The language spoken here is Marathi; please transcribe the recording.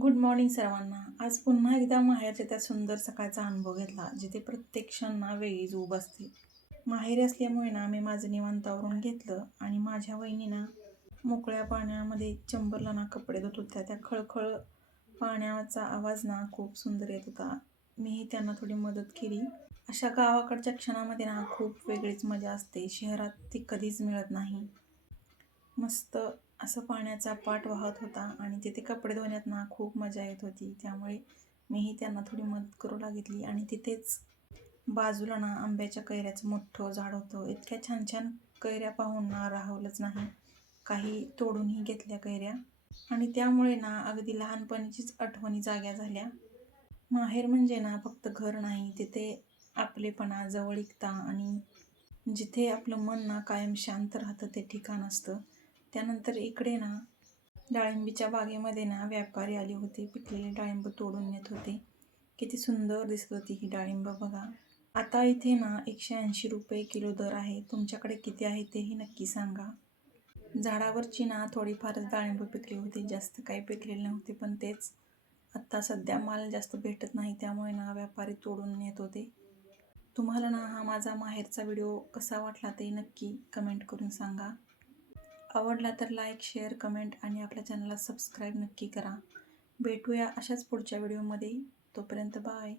गुड मॉर्निंग सर्वांना. आज पुन्हा एकदा माहेरच्या त्या सुंदर सकाळचा अनुभव घेतला, जिथे प्रत्येक क्षण ना वेगळीच ऊब असते. माहेरी असल्यामुळे ना मी माझं निवांत आवरून घेतलं आणि माझ्या वहिनीनं मोकळ्या पाण्यामध्ये चंबरला ना कपडे धुत होत्या. त्या खळखळ पाण्याचा आवाज ना खूप सुंदर येत होता. मीही त्यांना थोडी मदत केली. अशा गावाकडच्या क्षणामध्ये ना खूप वेगळीच मजा असते. शहरात ती कधीच मिळत नाही. मस्त असं पाण्याचा पाट वाहत होता आणि तिथे कपडे धुण्यात ना खूप मजा येत होती. त्यामुळे मीही त्यांना थोडी मदत करू लागली आणि तिथेच बाजूला ना आंब्याच्या कैऱ्याचं मोठं झाड होतं. इतक्या छान छान कैऱ्या पाहून ना राहवलंच नाही. काही तोडूनही घेतल्या कैऱ्या आणि त्यामुळे ना अगदी लहानपणीचीच आठवणी जाग्या झाल्या. माहेर म्हणजे ना फक्त घर नाही, तिथे आपलेपणा, जवळीकता आणि जिथे आपलं मन ना कायम शांत राहतं ते ठिकाण असतं. त्यानंतर इकडे ना डाळिंबीच्या बागेमध्ये ना व्यापारी आले होते. पिकलेले डाळिंब तोडून नेत होते. किती सुंदर दिसत होती ही डाळिंब बघा. आता इथे ना 180 रुपये किलो दर आहे. तुमच्याकडे किती आहे तेही नक्की सांगा. झाडावरची ना थोडीफारच डाळिंब पिकली होती, जास्त काही पिकलेले नव्हते. पण तेच आत्ता सध्या माल जास्त भेटत नाही, त्यामुळे ना व्यापारी तोडून नेत होते. तुम्हाला ना हा माझा माहेरचा व्हिडिओ कसा वाटला ते नक्की कमेंट करून सांगा. आवडला तर लाईक, शेअर, कमेंट आणि आपल्या चॅनलला सबस्क्राईब नक्की करा. भेटूया अशाच पुढच्या व्हिडिओमध्ये. तोपर्यंत बाय.